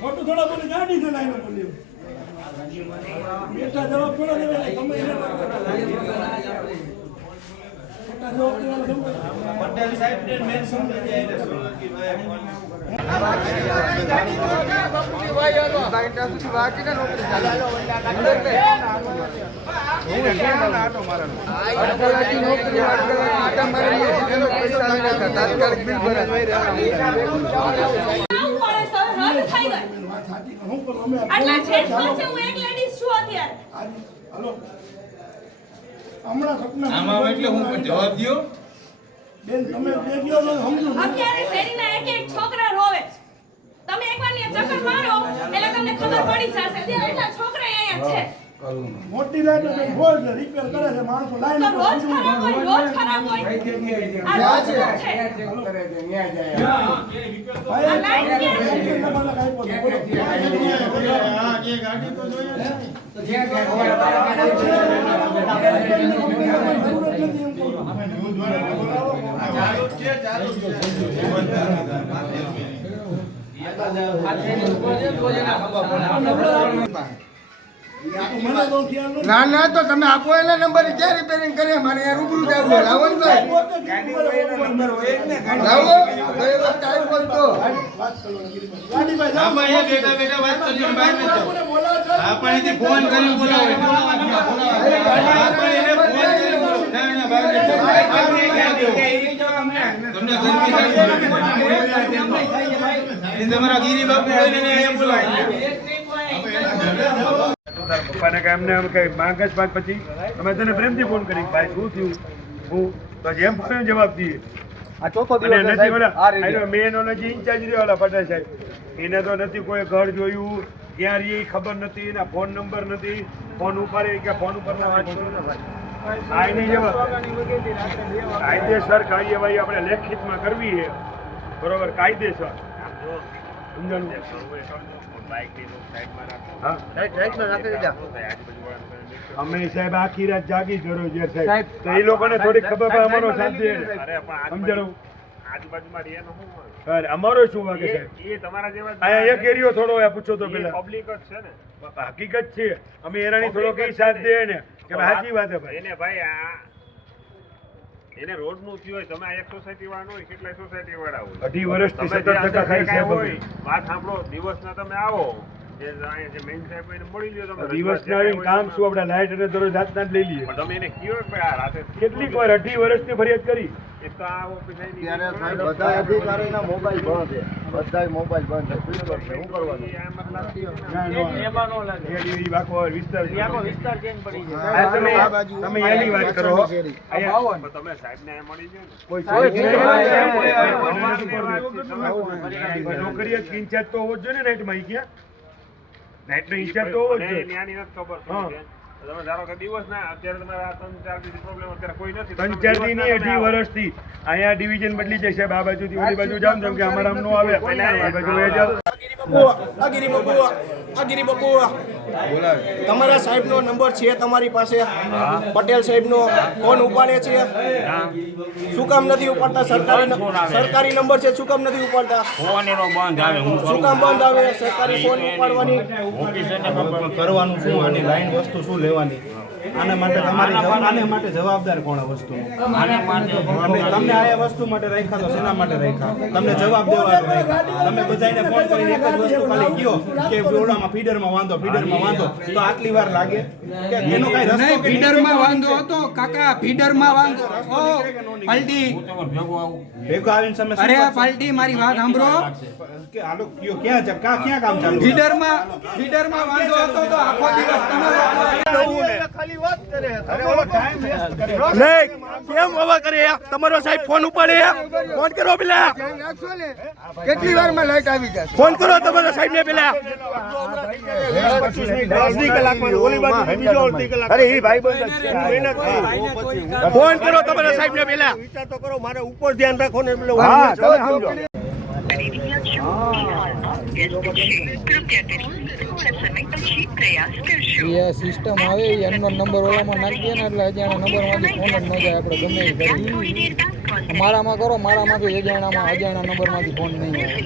ખોટું થોડા બોલે ગાડી છે લાઈનો બોલ્યો બેટા જવાબ થોડા દેવે તમે પટેલ સાહેબ ને મેન સમજી જાય એટલે સોલંકીભાઈ ફોન આમાં એટલે હું જવાબ દયો બેન તમે બે ગયો ને સમજો અત્યારે શેરીના એક એક છોકરા રોવે છે. તમે એકવાર ને ચક્કર મારો એટલે તમને ખબર પડી જશે અત્યારે એટલા છોકરા અહીંયા છે. મોટી લાઈન ને રોજ રિપેર કરે છે માણસો લાઈન તો રોજ ખરાબ હોય રોજ ખરાબ હોય આ રોજ છે આ લાઈન ક્યાં છે ગાડી તો જોઈએ ના ના તો તમે આપો એના નંબર ક્યાં રિપેરિંગ કરે મારે યાર રૂબરૂ જાવ લાવો ને ભાઈ લાવો ગઈ વખત આવ્યો તો ગાડી ભાઈ આમાં એ બેટા બેટા વાત કરજો બહાર ન જાઓ આપણેથી ફોન કરીને બોલાવો આપણે એને ફોન કરીને બોલાવો ના ના બહાર ન જાઓ તમને ગરમી લાગી તમારા ગીરી બાપુ હોય ને અહીંયા બોલાવો પપ્પાને કે એમને એમ કે માંગ જ પાંચ પછી અમે તને પ્રેમથી ફોન કરી ભાઈ શું થયું હું તો જેમ ફોન જવાબ દઈએ આ ચોથો અને નથી ઓલા મેન ઓલા જે ઇન્ચાર્જ રહ્યો ઓલા પટેલ સાહેબ એને તો નથી કોઈ ઘર જોયું ક્યાં રહી ખબર નથી એના ફોન નંબર નથી ફોન ઉપાડે કે ફોન ઉપર વાત કરો ને ભાઈ આ નહીં જવાબ કાયદેસર કાર્યવાહી આપણે લેખિતમાં કરવી છે બરોબર કાયદેસર અમે સાહેબ આખી રાત જાગી કરો છે સાહેબ તો એ લોકોને થોડી ખબર પડે અમારો સાથ દે સમજણું આજુબાજુમાં રહે અરે અમારો શું વાગે સાહેબ એ તમારા જેવા અહીંયા એક એરિયો થોડો પૂછો તો પેલા પબ્લિક જ છે ને હકીકત છે અમે એરાની થોડો કઈ સાથ દે ને કે સાચી વાત છે ભાઈ એને ભાઈ આ એને રોડ નું થયું હોય તમે આ એક સોસાયટી વાળા હોય કેટલાય સોસાયટી વાળા હોય 2.5 વર્ષથી સતત ધક્કા ખાઈ સાહેબ હોય વાત સાંભળો દિવસના તમે આવો જે અહીંયા જે મેઇન સાહેબ એને મળી લ્યો તમે દિવસના આવીને કામ શું આપણે લાઈટ અને દરરોજ રાતના જ લઈ લઈએ પણ તમે એને કયો કે આ રાતે કેટલીક વાર 2.5 વર્ષથી ફરિયાદ કરી એક તો આ ઓફિસ આવી બધા અધિકારીના મોબાઈલ બંધ છે બધાય મોબાઈલ બંધ છે શું કરશે શું કરવાનું તમે એની વાત કરો તમે સાહેબ ને મળી ગયો કોઈ નોકરી ઇન્ચાર્જ તો હોવો જ જોઈએ ને નાઇટમાં ક્યાં નાઇટ નો ઇન્ચાર્જ તો હોવો જ જોઈએ ત્યાંની નથી ખબર તમે ધારો કે દિવસ ના અત્યારે તમારા 3-4 દી પ્રોબ્લેમ અત્યારે કોઈ નથી 3-4 દી ની 2.5 વર્ષથી અહીંયા ડિવિઝન બદલી જાય સાહેબ આ બાજુથી ઓલી બાજુ જાવ જેમ કે અમારા નો આવે આ બાજુ એ જાવ તમારા સાહેબનો નંબર છે તમારી પાસે પટેલ સાહેબનો ફોન ઉપાડે છે શું કામ નથી ઉપાડતા સરકારી નંબર છે શું કામ નથી ઉપાડતા ફોન એનો બંધ આવે શું કામ બંધ આવે સરકારી ફોન ઉપાડવાની કરવાનું શું આની લાઈન વસ્તુ શું લેવાની આના માટે તમારી આના માટે જવાબદાર કોણ આ વસ્તુ તમને આ વસ્તુ માટે રાખ્યા તો શેના માટે રાખ્યા તમને જવાબ દેવા તમે બધાને ફોન કરીને એક જ વસ્તુ ખાલી કયો કે ઓલામાં ફીડરમાં વાંધો તો આટલી વાર લાગે કે એનો કઈ રસ્તો નહીં ફીડરમાં વાંધો હતો કાકા ફીડરમાં વાંધો ઓ પલટી ભેગો આવીને તમે અરે પલટી મારી વાત સાંભળો કે હાલો કયો ક્યાં કામ ચાલુ ફીડરમાં વાંધો હતો તો આખો દિવસ તમારો ખાલી વાત કરે નહીં કેમ હવા કરે તમારો સાહેબ ફોન ઉપાડે ફોન કરો પેલા કેટલી વારમાં લાઈટ આવી જશે ફોન કરો તમારા સાહેબ ને પેલા 10 કલાકમાં ઓલી બાજુ બીજો અડધી કલાક અરે એ ભાઈ ફોન કરો તમારા સાહેબ ને પેલા વિચાર તો કરો મારે ઉપર ધ્યાન રાખો ને એટલે હા તમે સમજો સિસ્ટમ આવે એમનો નંબર ઓલામાં નાખી દે ને એટલે અજાણા નંબર માંથી ફોન જ ન જાય આપણે ગમે એ કરીએ મારામાં કરો, મારામાંથી અજાણ્યા નંબરમાંથી ફોન નહીં આવે.